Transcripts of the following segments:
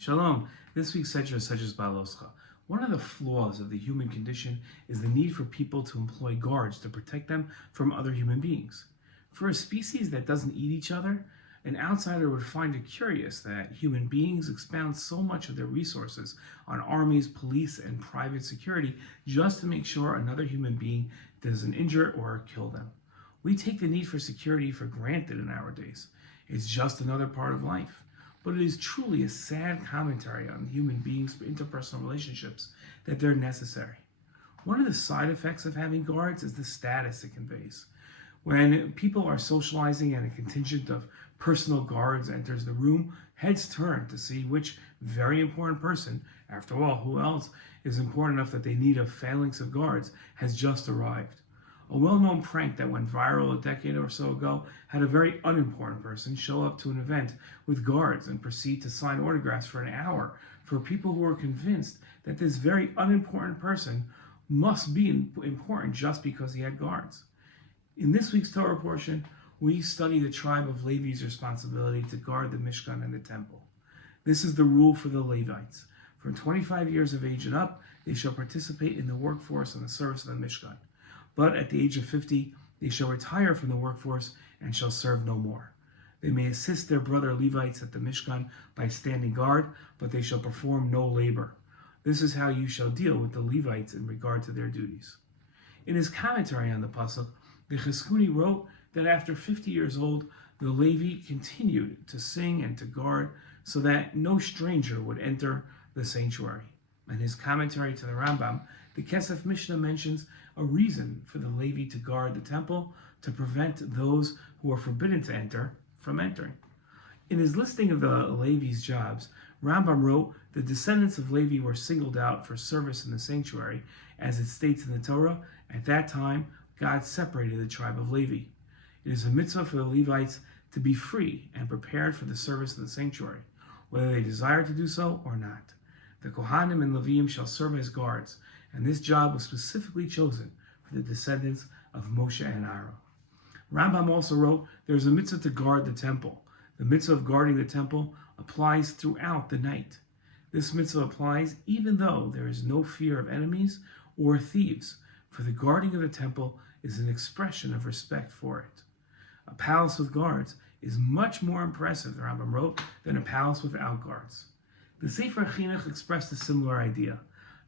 Shalom. This week's Sedra Behaloscha. One of the flaws of the human condition is the need for people to employ guards to protect them from other human beings. For a species that doesn't eat each other, an outsider would find it curious that human beings expound so much of their resources on armies, police, and private security just to make sure another human being doesn't injure or kill them. We take the need for security for granted in our days. It's just another part of life. But it is truly a sad commentary on human beings' interpersonal relationships that they're necessary. One of the side effects of having guards is the status it conveys. When people are socializing and a contingent of personal guards enters the room, heads turn to see which very important person, after all, who else is important enough that they need a phalanx of guards, has just arrived. A well-known prank that went viral a decade or so ago had a very unimportant person show up to an event with guards and proceed to sign autographs for an hour for people who were convinced that this very unimportant person must be important just because he had guards. In this week's Torah portion, we study the tribe of Levi's responsibility to guard the Mishkan and the temple. This is the rule for the Levites. From 25 years of age and up, they shall participate in the workforce and the service of the Mishkan. But at the age of 50, they shall retire from the workforce and shall serve no more. They may assist their brother Levites at the Mishkan by standing guard, but they shall perform no labor. This is how you shall deal with the Levites in regard to their duties. In his commentary on the Pasuk, the Cheskuni wrote that after 50 years old, the Levi continued to sing and to guard so that no stranger would enter the sanctuary. In his commentary to the Rambam, the Kesef Mishnah mentions a reason for the Levi to guard the temple to prevent those who are forbidden to enter from entering. In his listing of the Levi's jobs, Rambam wrote, the descendants of Levi were singled out for service in the sanctuary. As it states in the Torah, at that time, God separated the tribe of Levi. It is a mitzvah for the Levites to be free and prepared for the service of the sanctuary, whether they desire to do so or not. The Kohanim and Levim shall serve as guards, and this job was specifically chosen for the descendants of Moshe and Aaron. Rambam also wrote, there is a mitzvah to guard the temple. The mitzvah of guarding the temple applies throughout the night. This mitzvah applies even though there is no fear of enemies or thieves, for the guarding of the temple is an expression of respect for it. A palace with guards is much more impressive, the Rambam wrote, than a palace without guards. The Sefer Chinuch expressed a similar idea.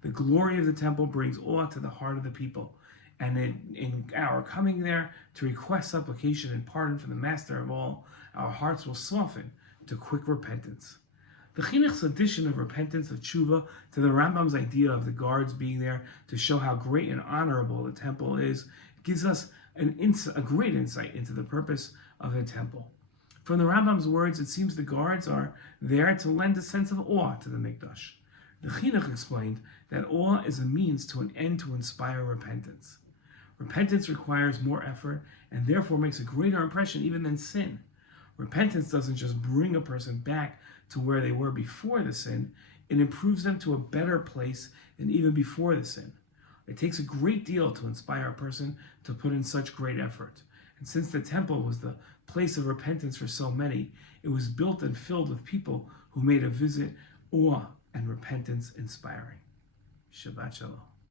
The glory of the temple brings awe to the heart of the people, and in our coming there to request supplication and pardon from the Master of all, our hearts will soften to quick repentance. The Chinuch's addition of repentance, of tshuva, to the Rambam's idea of the guards being there to show how great and honorable the temple is, gives us a great insight into the purpose of the temple. From the Rambam's words, it seems the guards are there to lend a sense of awe to the Mikdash. The Chinuch explained that awe is a means to an end to inspire repentance. Repentance requires more effort and therefore makes a greater impression even than sin. Repentance doesn't just bring a person back to where they were before the sin, it improves them to a better place than even before the sin. It takes a great deal to inspire a person to put in such great effort. And since the temple was the place of repentance for so many, it was built and filled with people who made a visit awe and repentance inspiring. Shabbat Shalom.